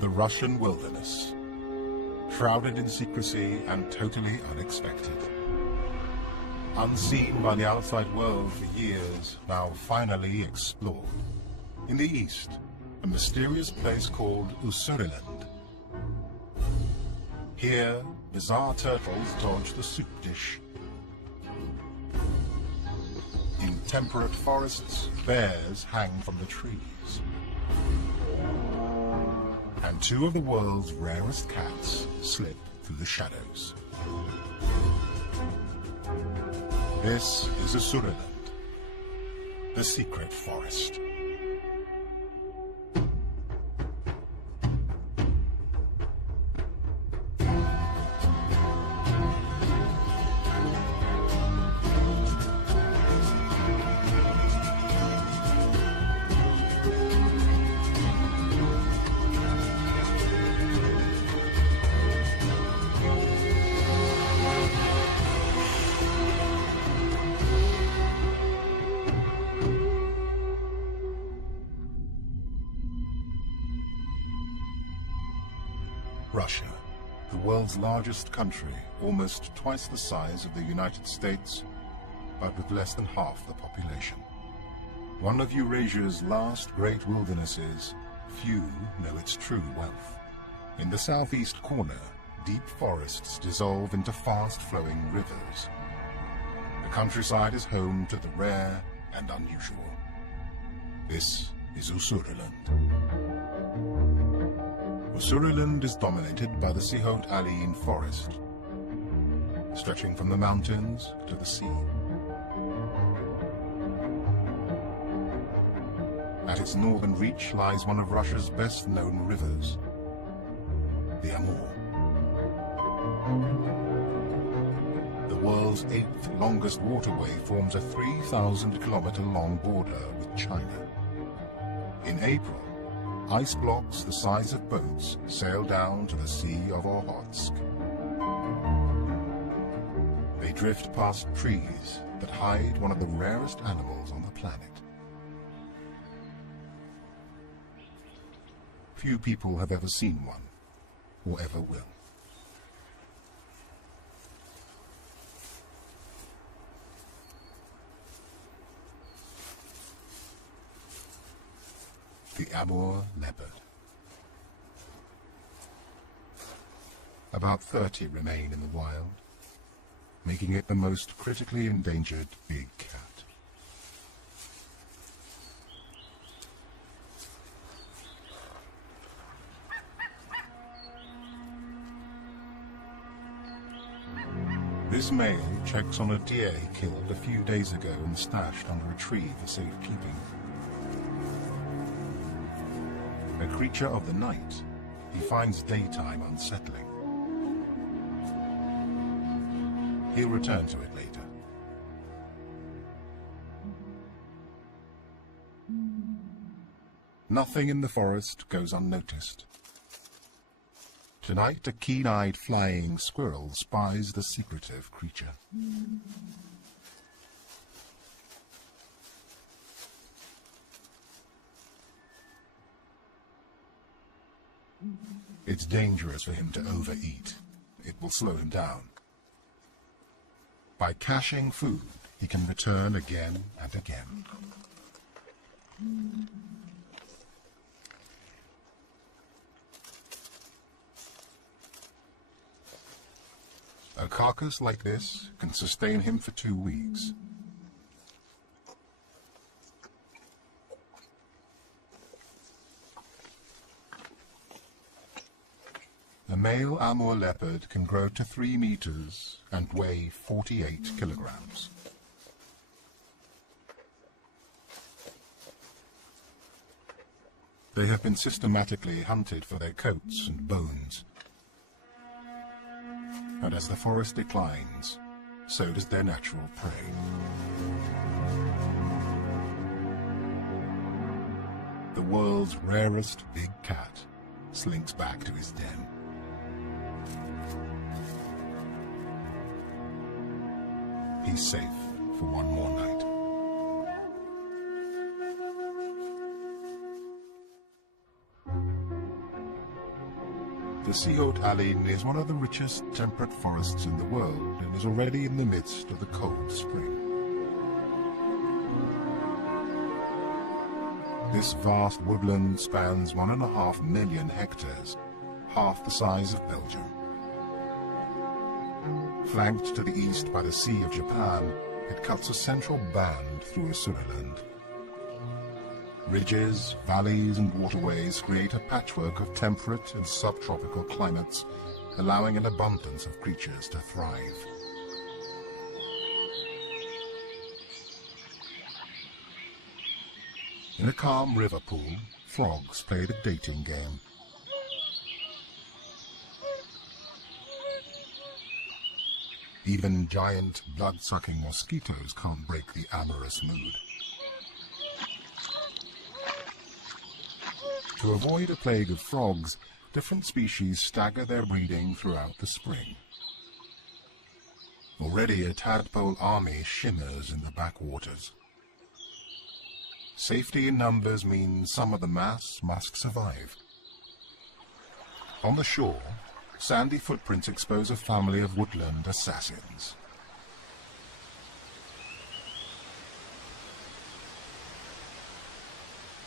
The Russian wilderness, shrouded in secrecy and totally unexpected. Unseen by the outside world for years, now finally explored. In the east, a mysterious place called Usuriland. Here, bizarre turtles dodge the soup dish. In temperate forests, bears hang from the trees. And two of the world's rarest cats slip through the shadows. This is Usuriland, the secret forest. Russia, the world's largest country, almost twice the size of the United States, but with less than half the population. One of Eurasia's last great wildernesses, few know its true wealth. In the southeast corner, deep forests dissolve into fast-flowing rivers. The countryside is home to the rare and unusual. This is Usuriland. Usuriland is dominated by the Sihot-Alin forest, stretching from the mountains to the sea. At its northern reach lies one of Russia's best-known rivers, the Amur. The world's 8th longest waterway forms a 3,000-kilometer-long border with China. In April, ice blocks the size of boats sail down to the Sea of Okhotsk. They drift past trees that hide one of the rarest animals on the planet. Few people have ever seen one, or ever will. The Amur leopard. About 30 remain in the wild, making it the most critically endangered big cat. This male checks on a deer he killed a few days ago and stashed under a tree for safekeeping. A creature of the night, he finds daytime unsettling. He'll return to it later. Nothing in the forest goes unnoticed. Tonight, a keen-eyed flying squirrel spies the secretive creature. It's dangerous for him to overeat. It will slow him down. By caching food, he can return again and again. A carcass like this can sustain him for 2 weeks. The male Amur leopard can grow to 3 meters and weigh 48 kilograms. They have been systematically hunted for their coats and bones. And as the forest declines, so does their natural prey. The world's rarest big cat slinks back to his den. He's safe for one more night. The Sea-Haute Aline is one of the richest temperate forests in the world and is already in the midst of the cold spring. This vast woodland spans 1.5 million hectares, half the size of Belgium. Flanked to the east by the Sea of Japan, it cuts a central band through Suriland. Ridges, valleys and waterways create a patchwork of temperate and subtropical climates, allowing an abundance of creatures to thrive. In a calm river pool, frogs played a dating game. Even giant, blood-sucking mosquitoes can't break the amorous mood. To avoid a plague of frogs, different species stagger their breeding throughout the spring. Already a tadpole army shimmers in the backwaters. Safety in numbers means some of the mass must survive. On the shore, sandy footprints expose a family of woodland assassins.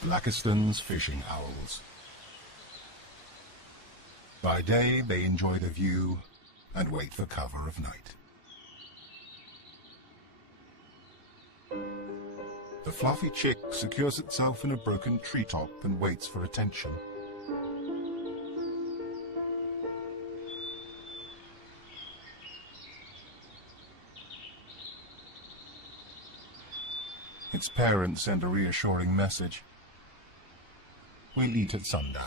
Blakiston's fishing owls. By day they enjoy the view and wait for cover of night. The fluffy chick secures itself in a broken treetop and waits for attention. Its parents send a reassuring message. We'll eat at sundown.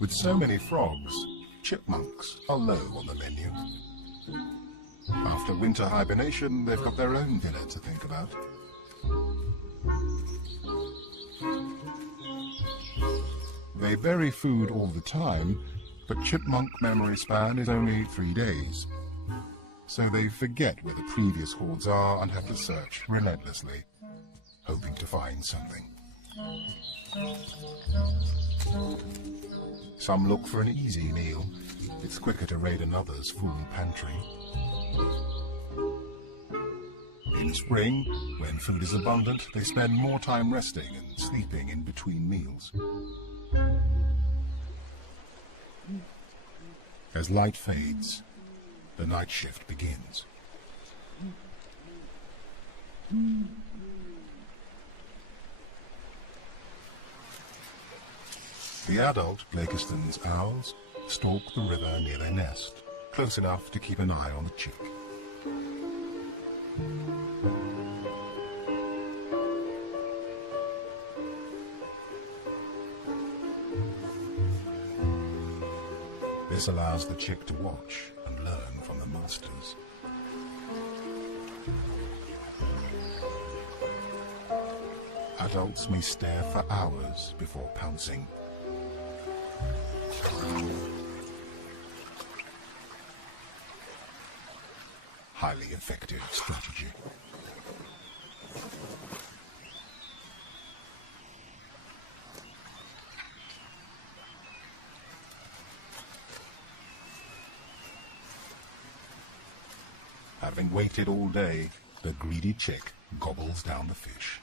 With so many frogs, chipmunks are low on the menu. After winter hibernation, they've got their own dinner to think about. They bury food all the time, but chipmunk memory span is only 3 days. So they forget where the previous hordes are and have to search relentlessly, hoping to find something. Some look for an easy meal. It's quicker to raid another's full pantry. In spring, when food is abundant, they spend more time resting and sleeping in between meals. As light fades, the night shift begins. The adult Blakiston's owls stalk the river near their nest, close enough to keep an eye on the chick. This allows the chick to watch and learn from the masters. Adults may stare for hours before pouncing. Highly effective strategy. Having waited all day, the greedy chick gobbles down the fish.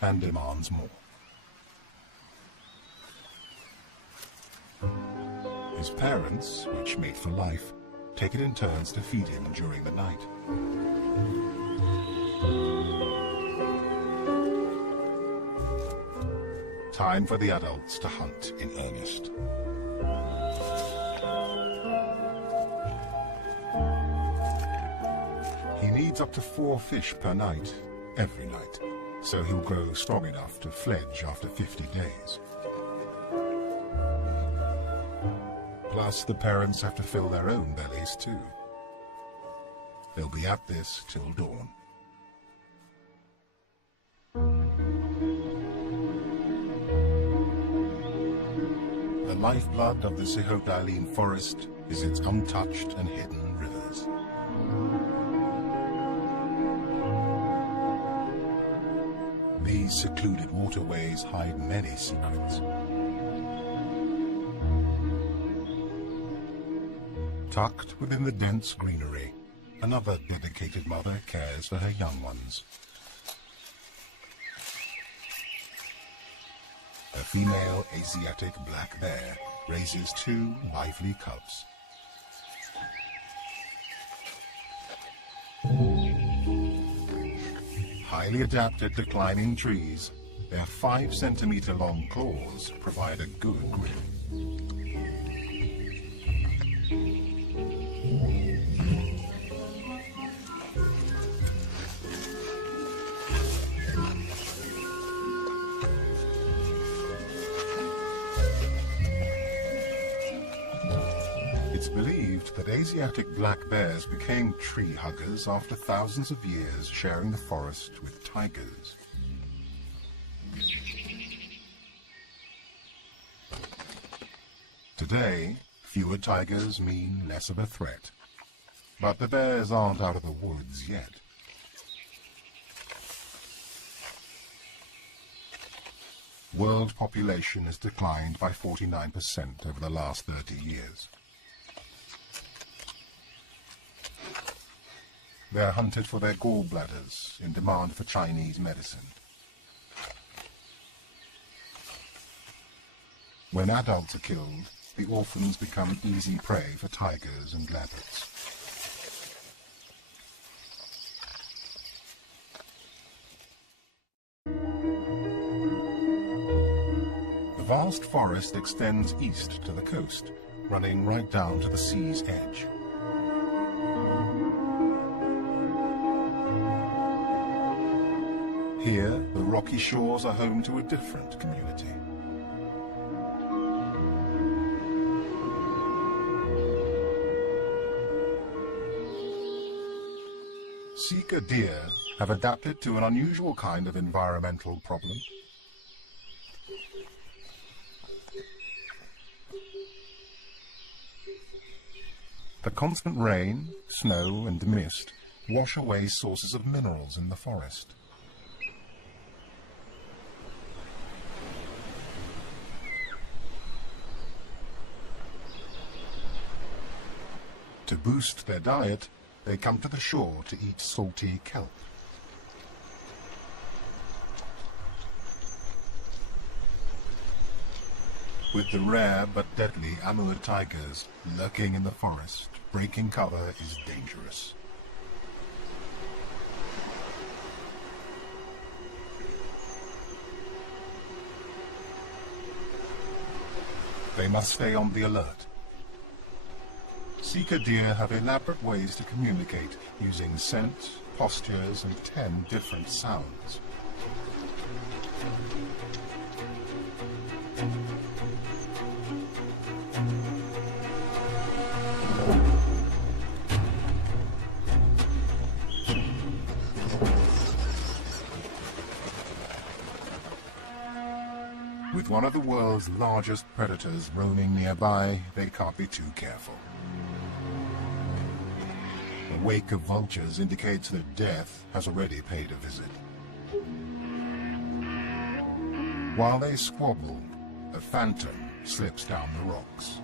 And demands more. His parents, which mate for life, take it in turns to feed him during the night. Time for the adults to hunt in earnest. He needs up to 4 fish per night, every night, so he'll grow strong enough to fledge after 50 days. Plus, the parents have to fill their own bellies too. They'll be at this till dawn. lifeblood of the Sihotailine forest is its untouched and hidden rivers. These secluded waterways hide many secrets. Tucked within the dense greenery, another dedicated mother cares for her young ones. A female Asiatic black bear raises 2 lively cubs. Highly adapted to climbing trees, their 5-centimeter long claws provide a good grip. It's believed that Asiatic black bears became tree huggers after thousands of years sharing the forest with tigers. Today, fewer tigers mean less of a threat, but the bears aren't out of the woods yet. World population has declined by 49% over the last 30 years. They are hunted for their gallbladders in demand for Chinese medicine. When adults are killed, the orphans become easy prey for tigers and leopards. The vast forest extends east to the coast, running right down to the sea's edge. Here, the rocky shores are home to a different community. Sika deer have adapted to an unusual kind of environmental problem. The constant rain, snow, and mist wash away sources of minerals in the forest. To boost their diet, they come to the shore to eat salty kelp. With the rare but deadly Amur tigers lurking in the forest, breaking cover is dangerous. They must stay on the alert. Sika deer have elaborate ways to communicate using scent, postures, and 10 different sounds. With one of the world's largest predators roaming nearby, they can't be too careful. A wake of vultures indicates that death has already paid a visit. While they squabble, a phantom slips down the rocks.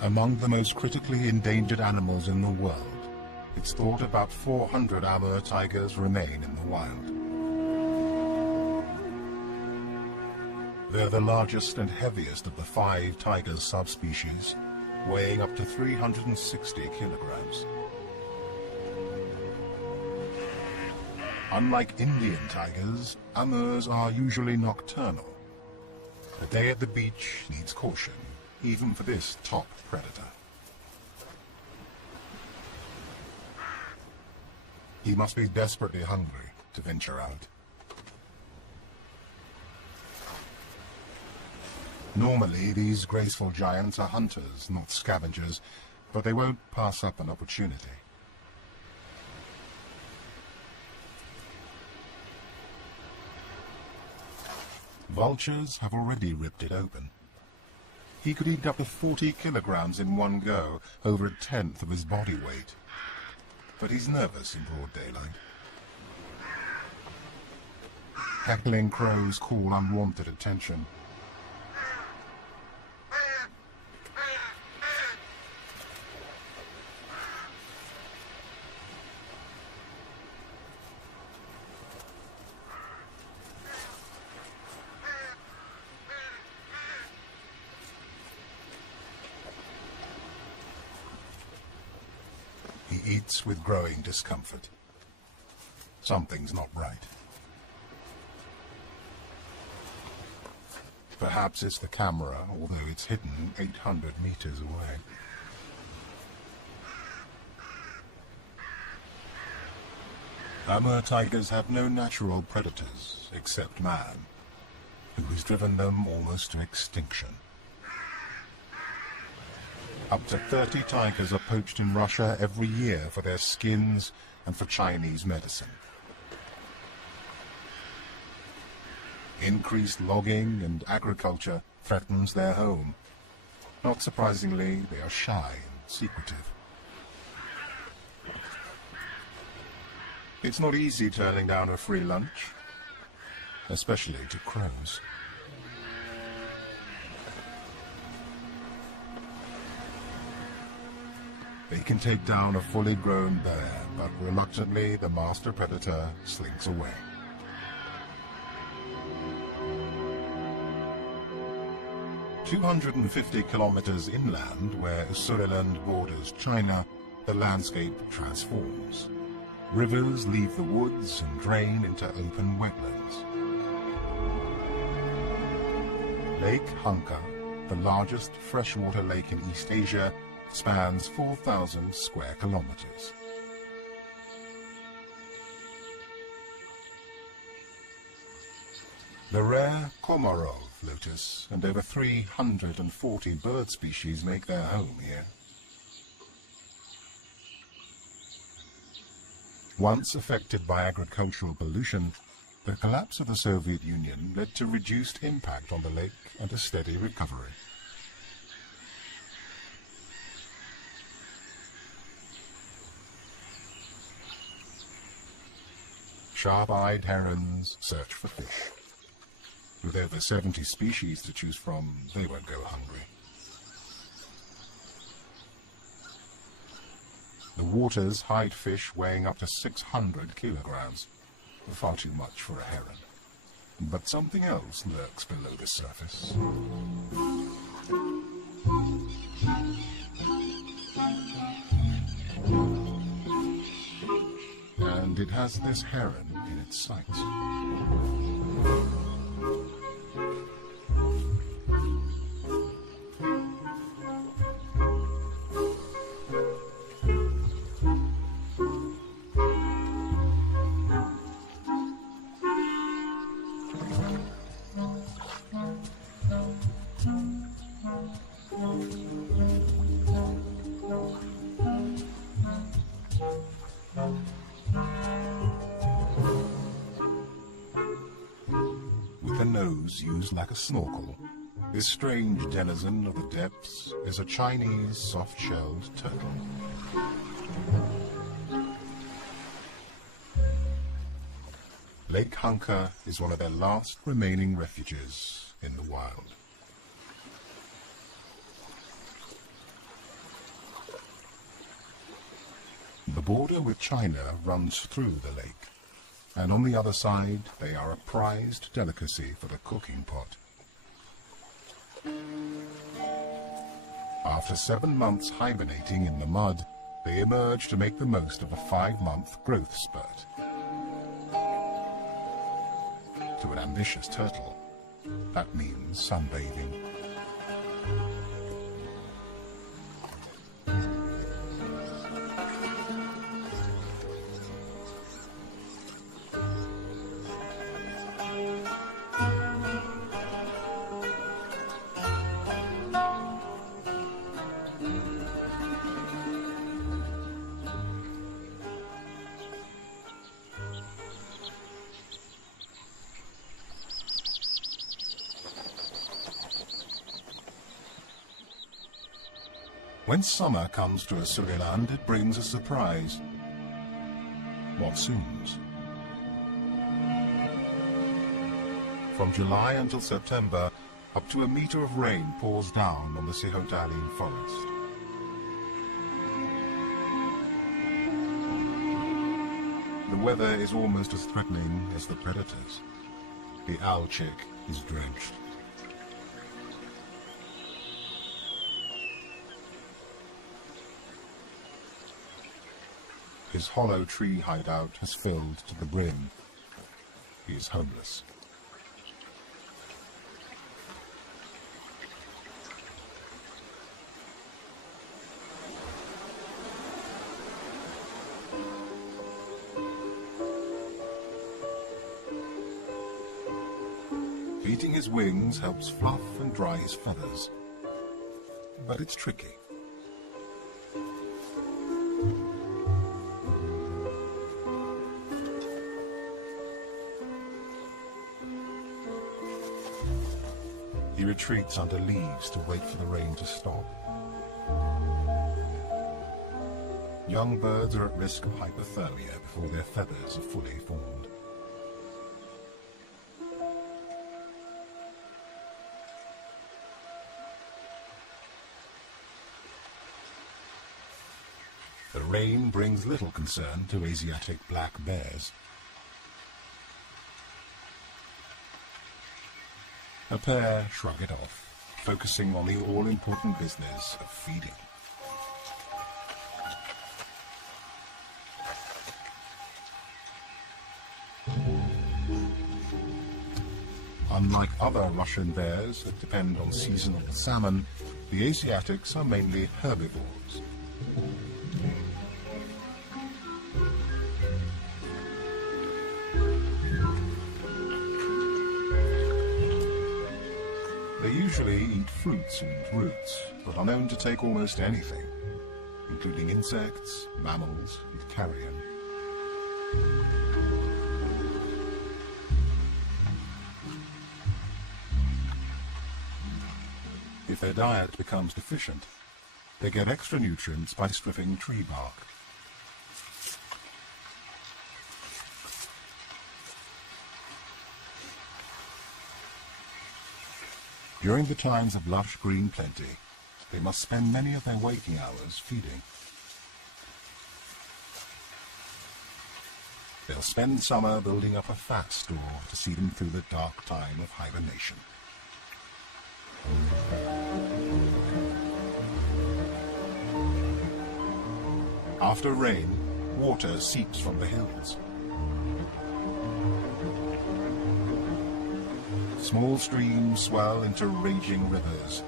Among the most critically endangered animals in the world, it's thought about 400 Amur tigers remain in the wild. They're the largest and heaviest of the 5 tiger subspecies, weighing up to 360 kilograms. Unlike Indian tigers, Amurs are usually nocturnal. A day at the beach needs caution, even for this top predator. He must be desperately hungry to venture out. Normally, these graceful giants are hunters, not scavengers, but they won't pass up an opportunity. Vultures have already ripped it open. He could eat up to 40 kilograms in one go, over a tenth of his body weight. But he's nervous in broad daylight. Heckling crows call unwanted attention. He eats with growing discomfort. Something's not right. Perhaps it's the camera, although it's hidden 800 meters away. Amur tigers have no natural predators, except man, who has driven them almost to extinction. Up to 30 tigers are poached in Russia every year for their skins and for Chinese medicine. Increased logging and agriculture threatens their home. Not surprisingly, they are shy and secretive. It's not easy turning down a free lunch, especially to crows. They can take down a fully grown bear, but reluctantly the master predator slinks away. "250 kilometers inland, where Ussuriland borders China, the landscape transforms. Rivers leave the woods and drain into open wetlands. Lake Hanka, the largest freshwater lake in East Asia, spans 4,000 square kilometers. The rare Komarov lotus and over 340 bird species make their home here. Once affected by agricultural pollution, the collapse of the Soviet Union led to reduced impact on the lake and a steady recovery. Sharp-eyed herons search for fish. With over 70 species to choose from, they won't go hungry. The waters hide fish weighing up to 600 kilograms, far too much for a heron. But something else lurks below the surface. And it has this heron in its sights. With a nose used like a snorkel, this strange denizen of the depths is a Chinese soft-shelled turtle. Lake Hanka is one of their last remaining refuges in the wild. The border with China runs through the lake, and on the other side they are a prized delicacy for the cooking pot. After 7 months hibernating in the mud, they emerge to make the most of a 5-month growth spurt. To an ambitious turtle, that means sunbathing. When summer comes to Asuryland, it brings a surprise. Monsoons. From July until September, up to a meter of rain pours down on the Sihotalian forest. The weather is almost as threatening as the predators. The owl chick is drenched. His hollow tree hideout has filled to the brim. He is homeless. Beating his wings helps fluff and dry his feathers, but it's tricky. He retreats under leaves to wait for the rain to stop. Young birds are at risk of hypothermia before their feathers are fully formed. The rain brings little concern to Asiatic black bears. A pair shrug it off, focusing on the all-important business of feeding. Unlike other Russian bears that depend on seasonal salmon, the Asiatics are mainly herbivores. They usually eat fruits and roots, but are known to take almost anything, including insects, mammals, and carrion. If their diet becomes deficient, they get extra nutrients by stripping tree bark. During the times of lush green plenty, they must spend many of their waking hours feeding. They'll spend summer building up a fat store to see them through the dark time of hibernation. After rain, water seeps from the hills. Small streams swell into raging rivers.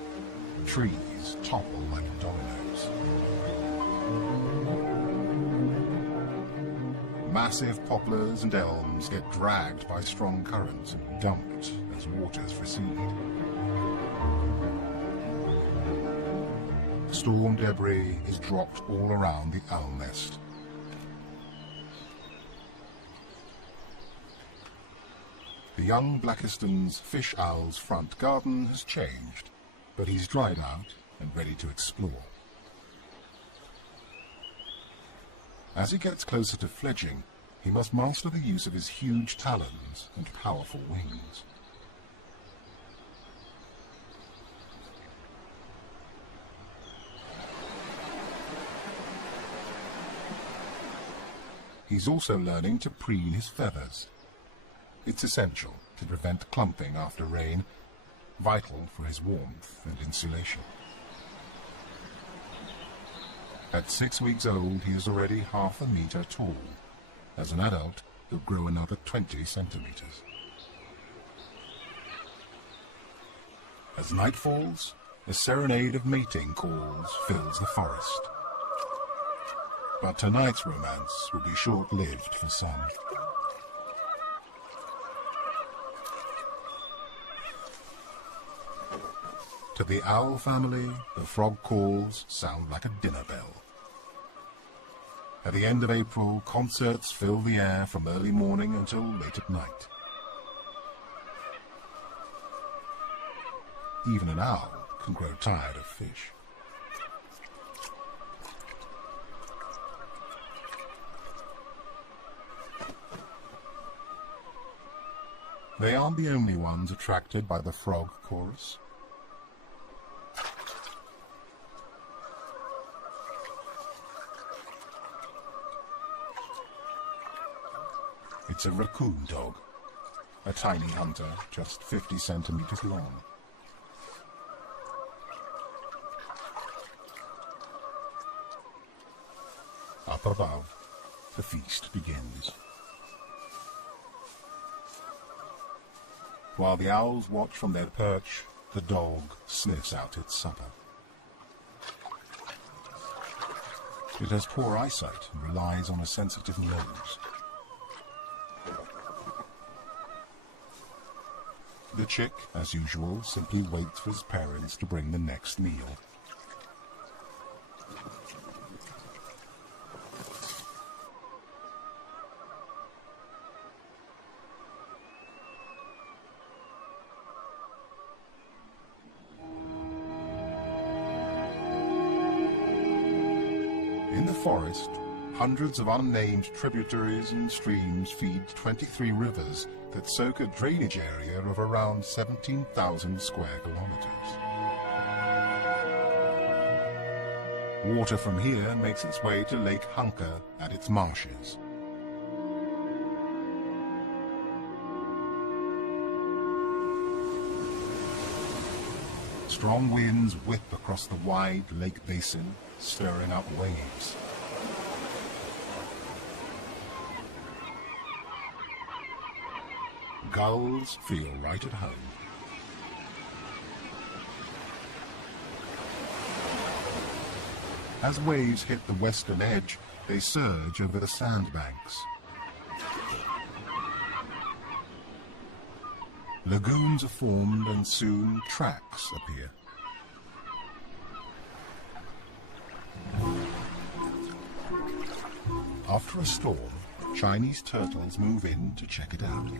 Trees topple like dominoes. Massive poplars and elms get dragged by strong currents and dumped as waters recede. Storm debris is dropped all around the owl nest. The young Blakiston's fish owl's front garden has changed, but he's dried out and ready to explore. As he gets closer to fledging, he must master the use of his huge talons and powerful wings. He's also learning to preen his feathers. It's essential to prevent clumping after rain, vital for his warmth and insulation. At 6 weeks old, he is already half a meter tall. As an adult, he'll grow another 20 centimeters. As night falls, a serenade of mating calls fills the forest. But tonight's romance will be short-lived for some. To the owl family, the frog calls sound like a dinner bell. At the end of April, concerts fill the air from early morning until late at night. Even an owl can grow tired of fish. They aren't the only ones attracted by the frog chorus. It's a raccoon dog, a tiny hunter just 50 centimeters long. Up above, the feast begins. While the owls watch from their perch, the dog sniffs out its supper. It has poor eyesight and relies on a sensitive nose. The chick, as usual, simply waits for his parents to bring the next meal. In the forest, hundreds of unnamed tributaries and streams feed 23 rivers that soak a drainage area of around 17,000 square kilometers. Water from here makes its way to Lake Hunker and its marshes. Strong winds whip across the wide lake basin, stirring up waves. Gulls feel right at home. As waves hit the western edge, they surge over the sandbanks. Lagoons are formed and soon tracks appear. After a storm, Chinese turtles move in to check it out.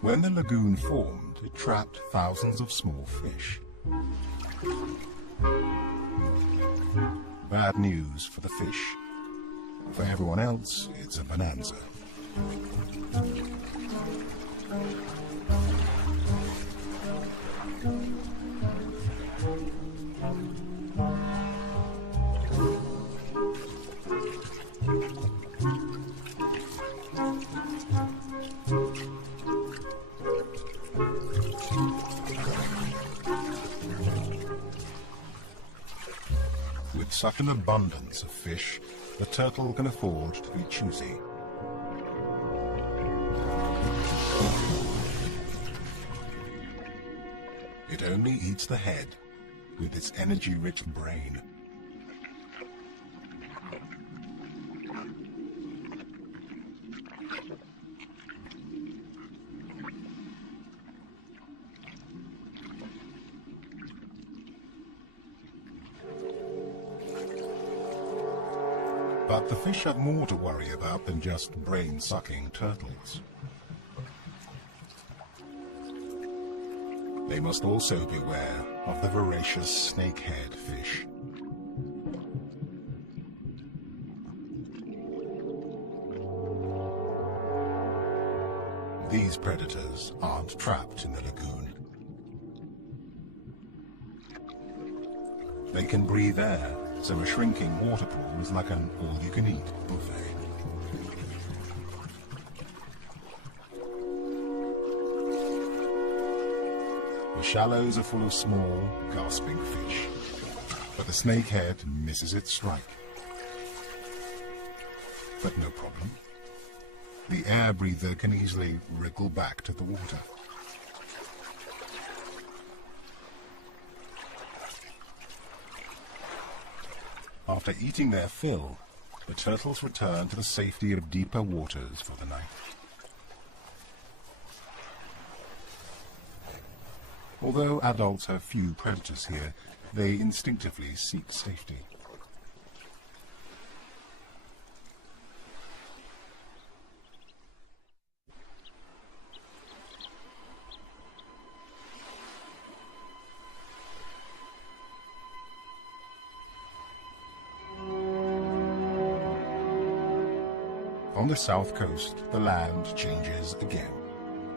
When the lagoon formed, it trapped thousands of small fish. Bad news for the fish. For everyone else, it's a bonanza. With such an abundance of fish, the turtle can afford to be choosy. It only eats the head with its energy-rich brain. But the fish have more to worry about than just brain-sucking turtles. They must also beware of the voracious snakehead fish. These predators aren't trapped in the lagoon. They can breathe air, so a shrinking water pool is like an all-you-can-eat buffet. The shallows are full of small, gasping fish, but the snakehead misses its strike. But no problem. The air breather can easily wriggle back to the water. After eating their fill, the turtles return to the safety of deeper waters for the night. Although adults have few predators here, they instinctively seek safety. On the south coast, the land changes again.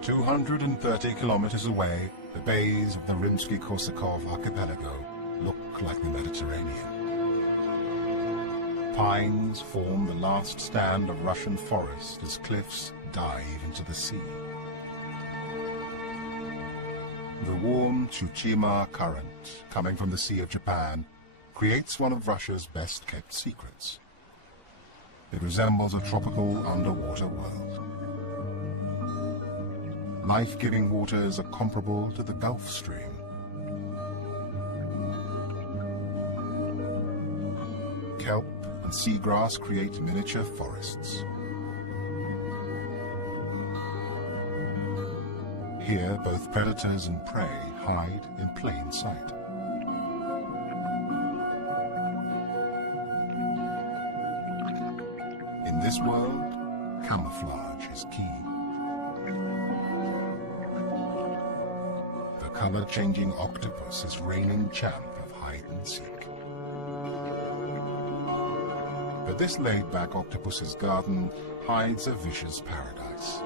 230 kilometers away, the bays of the Rimsky-Korsakov archipelago look like the Mediterranean. Pines form the last stand of Russian forest as cliffs dive into the sea. The warm Tsushima current, coming from the Sea of Japan, creates one of Russia's best-kept secrets. It resembles a tropical underwater world. Life-giving waters are comparable to the Gulf Stream. Kelp and seagrass create miniature forests. Here, both predators and prey hide in plain sight. In this world, camouflage is key. The color-changing octopus is reigning champ of hide-and-seek. But this laid-back octopus's garden hides a vicious paradise.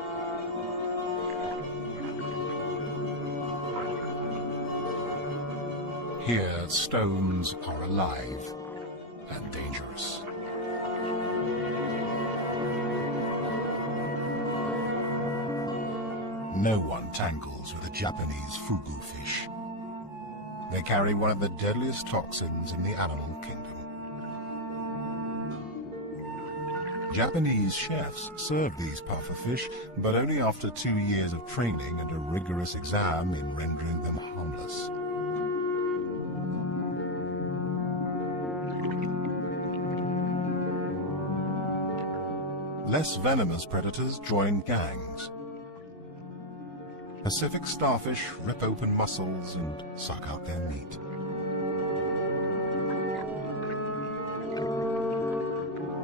Here, stones are alive and dangerous. No one tangles with a Japanese fugu fish. They carry one of the deadliest toxins in the animal kingdom. Japanese chefs serve these pufferfish, but only after 2 years of training and a rigorous exam in rendering them harmless. Less venomous predators join gangs. Pacific starfish rip open mussels and suck out their meat.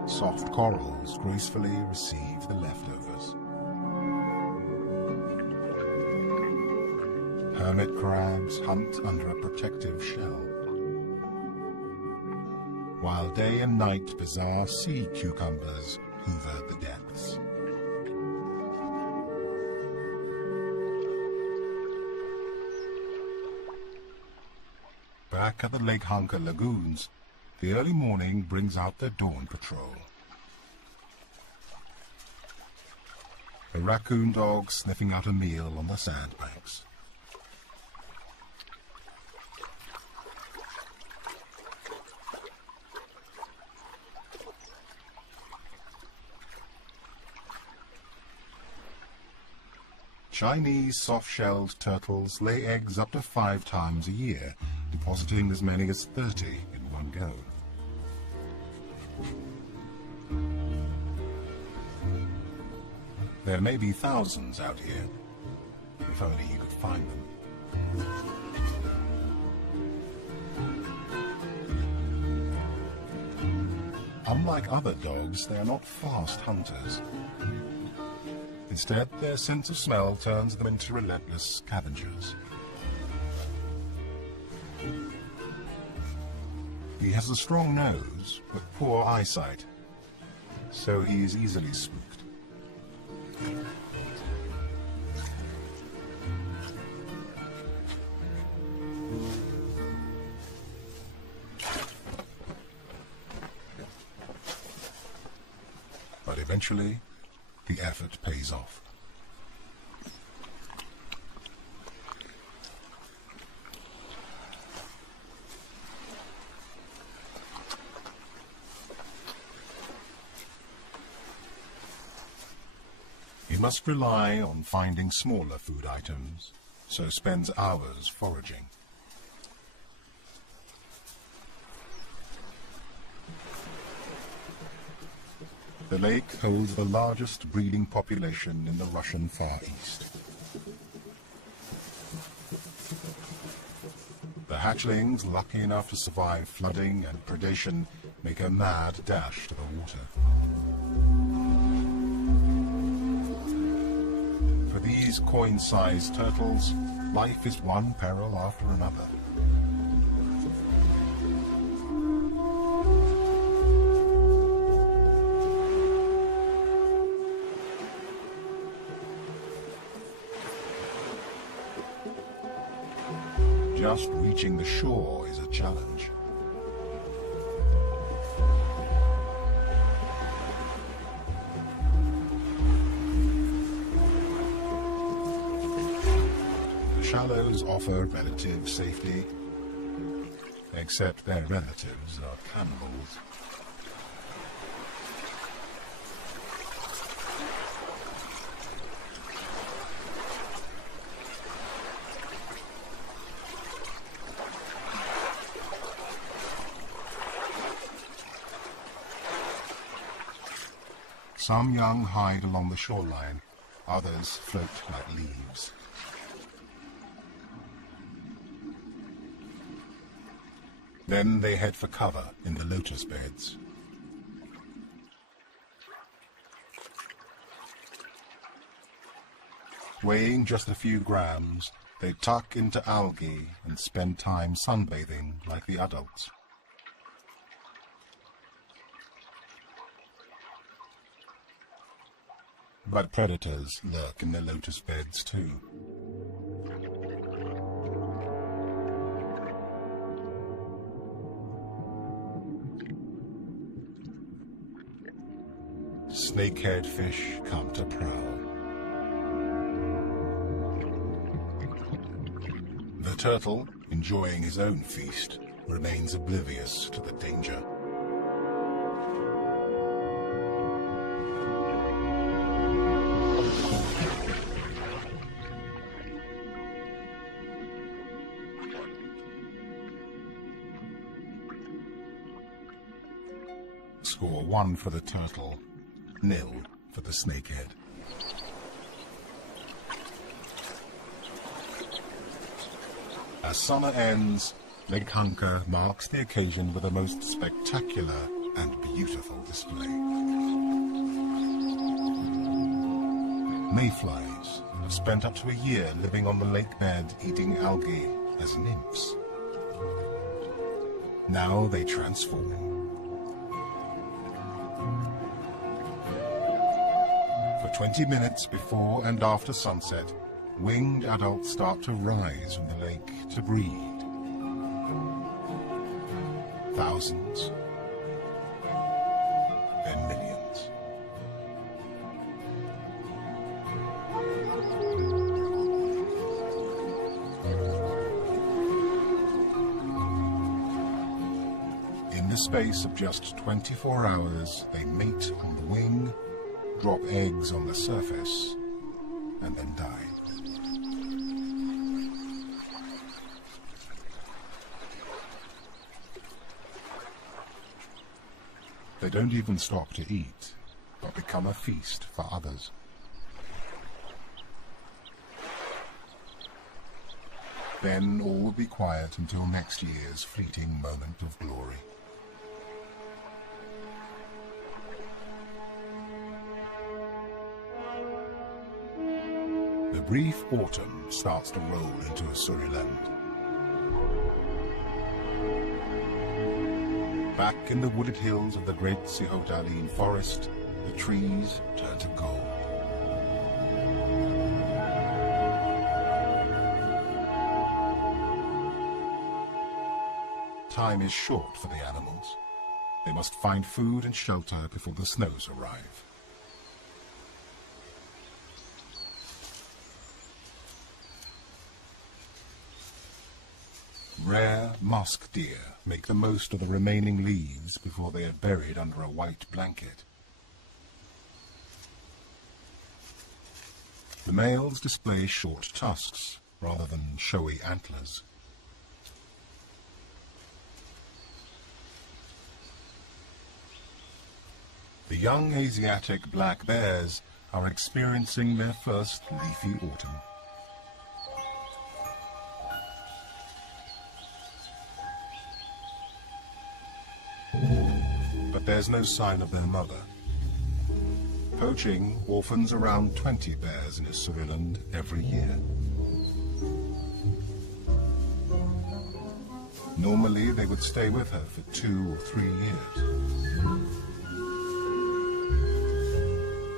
Soft corals gracefully receive the leftovers. Hermit crabs hunt under a protective shell, while day and night bizarre sea cucumbers hoover the depths. Back at the Lake Hunker lagoons, the early morning brings out the dawn patrol. A raccoon dog sniffing out a meal on the sandbanks. Chinese soft-shelled turtles lay eggs up to 5 times a year, depositing as many as 30 in one go. There may be thousands out here, if only you could find them. Unlike other dogs, they are not fast hunters. Instead, their sense of smell turns them into relentless scavengers. He has a strong nose, but poor eyesight, so he is easily spooked. But eventually, the effort pays off. He must rely on finding smaller food items, so spends hours foraging. The lake holds the largest breeding population in the Russian Far East. The hatchlings, lucky enough to survive flooding and predation, make a mad dash to the water. For these coin-sized turtles, life is one peril after another. Just reaching the shore is a challenge. The shallows offer relative safety, except their relatives are cannibals. Some young hide along the shoreline, others float like leaves. Then they head for cover in the lotus beds. Weighing just a few grams, they tuck into algae and spend time sunbathing like the adults. But predators lurk in the lotus beds too. Snakehead fish come to prowl. The turtle, enjoying his own feast, remains oblivious to the danger. Score 1 for the turtle, 0 for the snakehead. As summer ends, Lake Hunker marks the occasion with a most spectacular and beautiful display. Mayflies have spent up to a year living on the lake bed eating algae as nymphs. Now they transform. For 20 minutes before and after sunset, winged adults start to rise from the lake to breed. Thousands, then millions. In the space of just 24 hours, they mate on the wing, drop eggs on the surface, and then die. They don't even stop to eat, but become a feast for others. Then all will be quiet until next year's fleeting moment of glory. The brief autumn starts to roll into Suriland. Back in the wooded hills of the great Sihotalian forest, the trees turn to gold. Time is short for the animals. They must find food and shelter before the snows arrive. Rare musk deer make the most of the remaining leaves before they are buried under a white blanket. The males display short tusks rather than showy antlers. The young Asiatic black bears are experiencing their first leafy autumn. But there's no sign of their mother. Poaching orphans around 20 bears in Suriland every year. Normally they would stay with her for 2 or 3 years.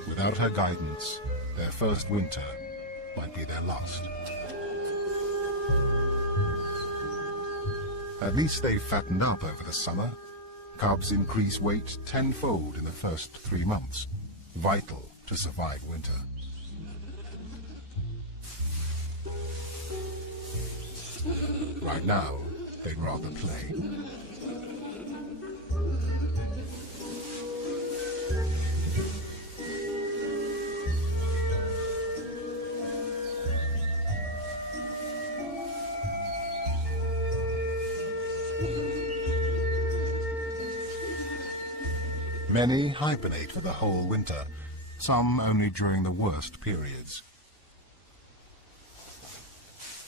Without her guidance, their first winter might be their last. At least they've fattened up over the summer. Cubs increase weight tenfold in the first 3 months, vital to survive winter. Right now, they'd rather play. Many hibernate for the whole winter, some only during the worst periods.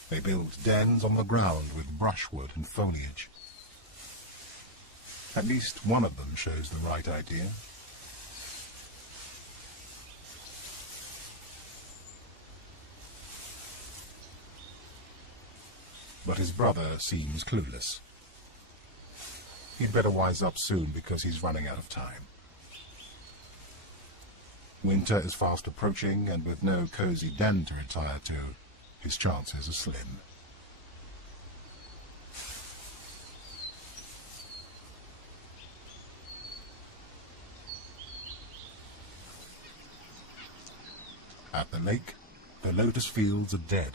They build dens on the ground with brushwood and foliage. At least one of them shows the right idea. But his brother seems clueless. He'd better wise up soon because he's running out of time. Winter is fast approaching, and with no cozy den to retire to, his chances are slim. At the lake, the lotus fields are dead.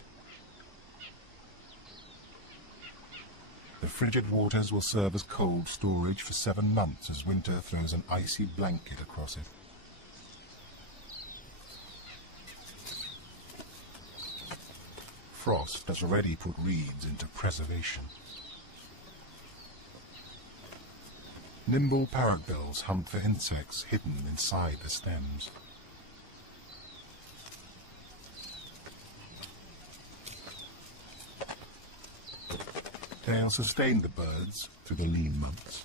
The frigid waters will serve as cold storage for 7 months as winter throws an icy blanket across it. Frost has already put reeds into preservation. Nimble parrotbills hunt for insects hidden inside the stems. They'll sustain the birds through the lean months.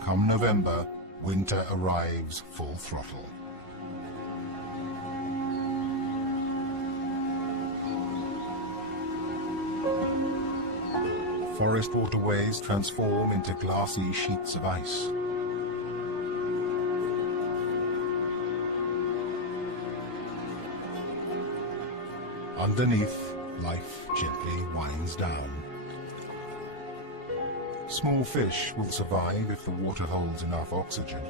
Come November, winter arrives full throttle. Forest waterways transform into glassy sheets of ice. Underneath, life gently winds down. Small fish will survive if the water holds enough oxygen.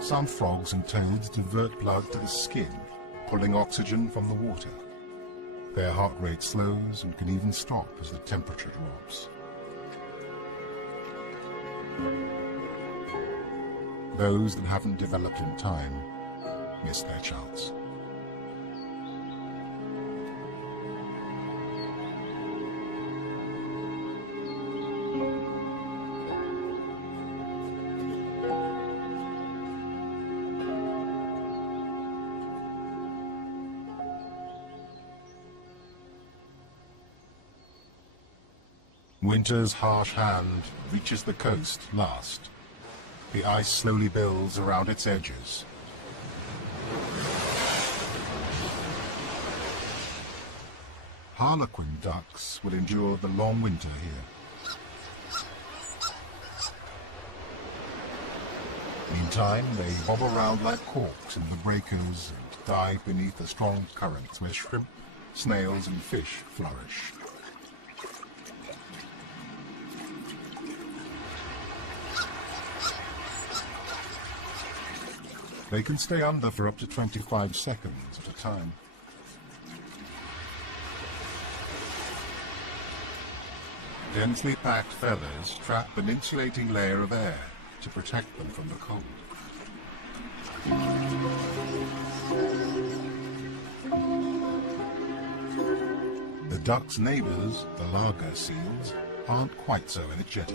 Some frogs and toads divert blood to the skin, pulling oxygen from the water. Their heart rate slows and can even stop as the temperature drops. Those that haven't developed in time miss their chance. Winter's harsh hand reaches the coast last. The ice slowly builds around its edges. Harlequin ducks will endure the long winter here. Meantime, they bob around like corks in the breakers and dive beneath the strong currents where shrimp, snails and fish flourish. They can stay under for up to 25 seconds at a time. Densely packed feathers trap an insulating layer of air to protect them from the cold. The duck's neighbors, the lager seals, aren't quite so energetic.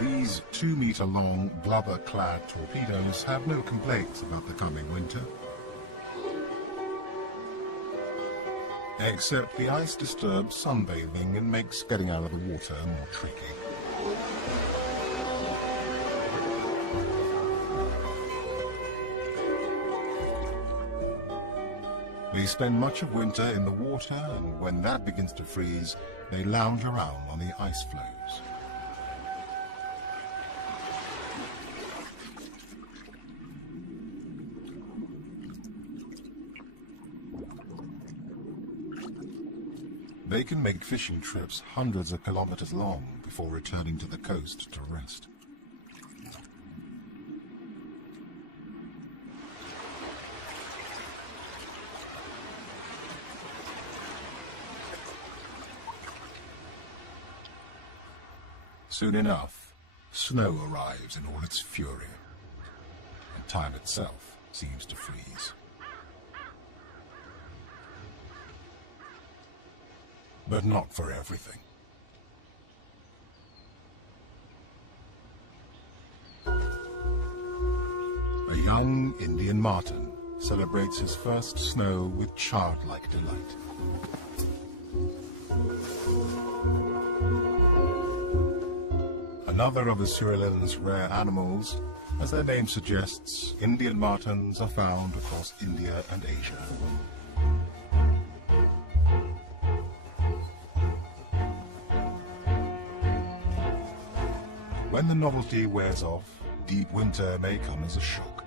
These 2-meter-long, blubber-clad torpedoes have no complaints about the coming winter. Except the ice disturbs sunbathing and makes getting out of the water more tricky. They spend much of winter in the water, and when that begins to freeze, they lounge around on the ice floes. They can make fishing trips hundreds of kilometers long before returning to the coast to rest. Soon enough, snow arrives in all its fury, and time itself seems to freeze. But not for everything. A young Indian marten celebrates his first snow with childlike delight. Another of the Surilin's rare animals, as their name suggests, Indian martens are found across India and Asia. When the novelty wears off, deep winter may come as a shock.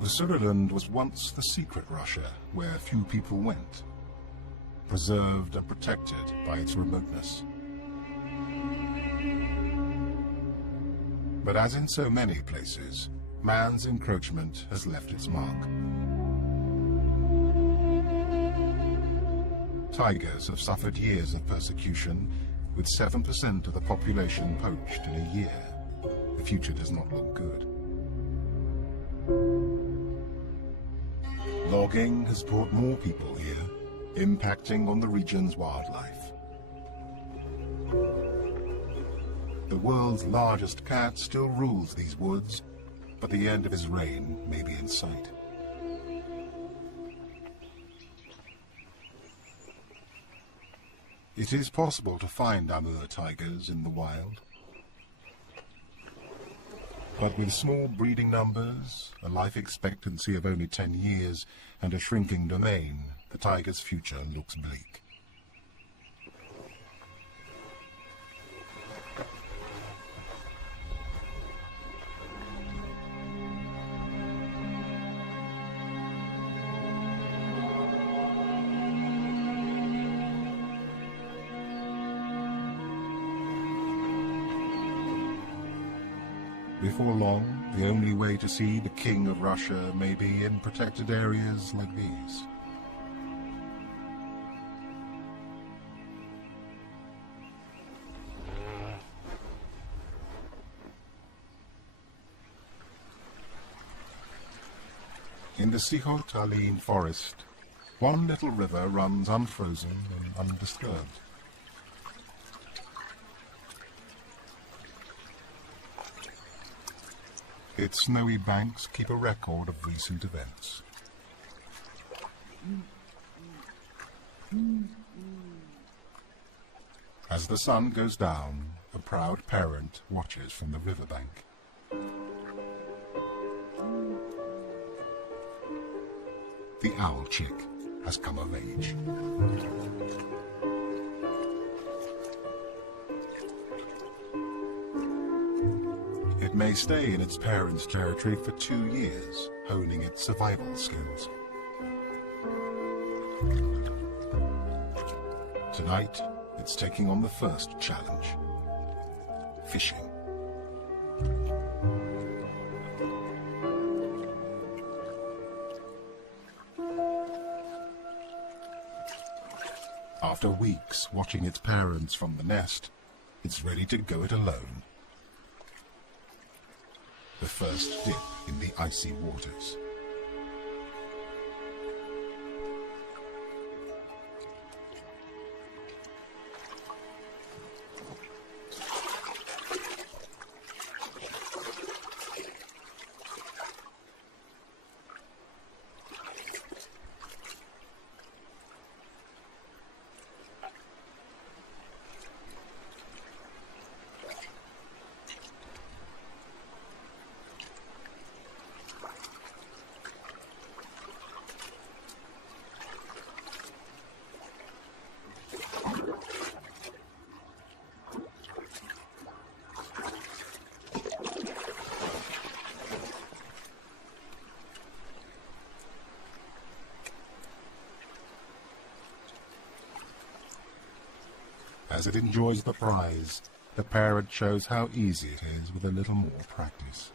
The Suriland was once the secret Russia, where few people went, preserved and protected by its remoteness. But as in so many places, man's encroachment has left its mark. Tigers have suffered years of persecution, with 7% of the population poached in a year. The future does not look good. Logging has brought more people here, impacting on the region's wildlife. The world's largest cat still rules these woods, but the end of his reign may be in sight. It is possible to find Amur tigers in the wild. But with small breeding numbers, a life expectancy of only 10 years, and a shrinking domain, the tiger's future looks bleak. Before long, the only way to see the King of Russia may be in protected areas like these. In the Sikhote-Alin forest, one little river runs unfrozen and undisturbed. Its snowy banks keep a record of recent events. As the sun goes down, a proud parent watches from the riverbank. The owl chick has come of age. It may stay in its parents' territory for 2 years, honing its survival skills. Tonight, it's taking on the first challenge: fishing. After weeks watching its parents from the nest, it's ready to go it alone. The first dip in the icy waters. As it enjoys the prize, the parrot shows how easy it is with a little more practice.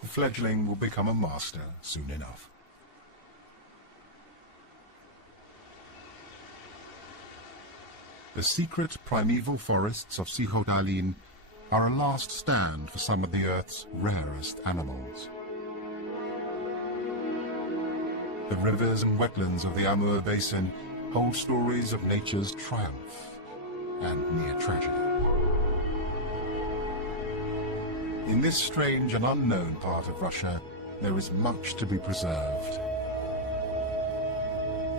The fledgling will become a master soon enough. The secret primeval forests of Sihot-Alin are a last stand for some of the Earth's rarest animals. The rivers and wetlands of the Amur Basin hold stories of nature's triumph and near tragedy. In this strange and unknown part of Russia, there is much to be preserved.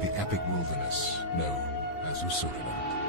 The epic wilderness known as Ussuriland.